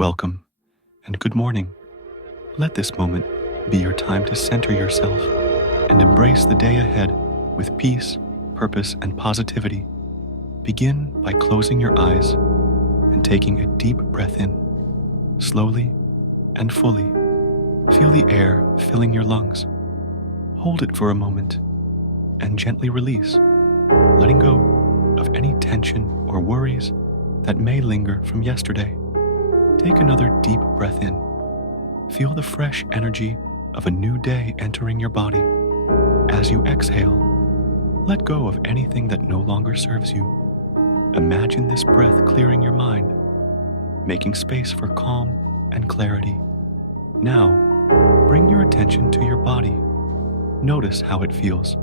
Welcome and good morning. Let this moment be your time to center yourself and embrace the day ahead with peace, purpose, and positivity. Begin by closing your eyes and taking a deep breath in, slowly and fully. Feel the air filling your lungs. Hold it for a moment and gently release, letting go of any tension or worries that may linger from yesterday. Take another deep breath in. Feel the fresh energy of a new day entering your body. As you exhale, let go of anything that no longer serves you. Imagine this breath clearing your mind, making space for calm and clarity. Now, bring your attention to your body. Notice how it feels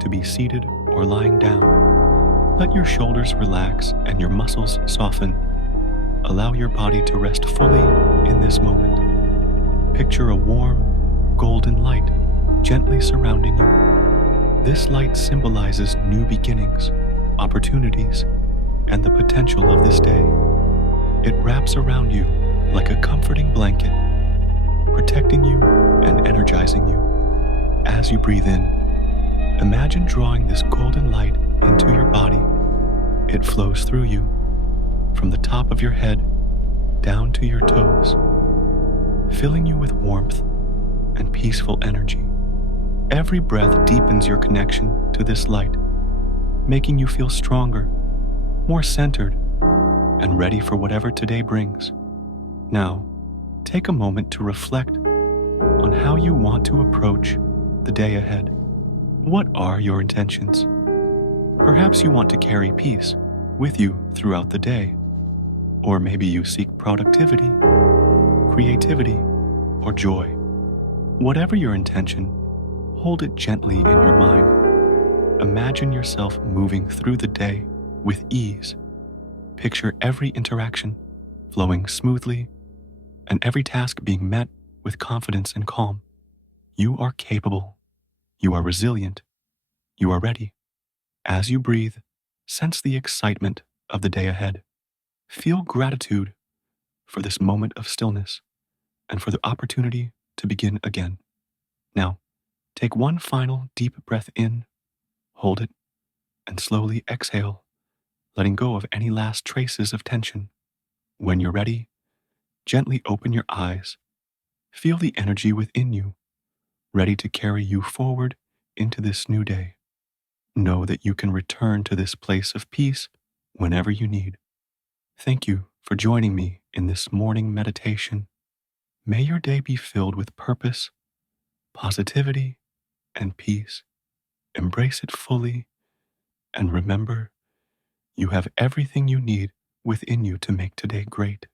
to be seated or lying down. Let your shoulders relax and your muscles soften. Allow your body to rest fully in this moment. Picture a warm, golden light gently surrounding you. This light symbolizes new beginnings, opportunities, and the potential of this day. It wraps around you like a comforting blanket, protecting you and energizing you. As you breathe in, imagine drawing this golden light into your body. It flows through you, from the top of your head down to your toes, filling you with warmth and peaceful energy. Every breath deepens your connection to this light, making you feel stronger, more centered, and ready for whatever today brings. Now, take a moment to reflect on how you want to approach the day ahead. What are your intentions? Perhaps you want to carry peace with you throughout the day. Or maybe you seek productivity, creativity, or joy. Whatever your intention, hold it gently in your mind. Imagine yourself moving through the day with ease. Picture every interaction flowing smoothly and every task being met with confidence and calm. You are capable. You are resilient. You are ready. As you breathe, sense the excitement of the day ahead. Feel gratitude for this moment of stillness and for the opportunity to begin again. Now, take one final deep breath in, hold it, and slowly exhale, letting go of any last traces of tension. When you're ready, gently open your eyes. Feel the energy within you, ready to carry you forward into this new day. Know that you can return to this place of peace whenever you need. Thank you for joining me in this morning meditation. May your day be filled with purpose, positivity, and peace. Embrace it fully, and remember, you have everything you need within you to make today great.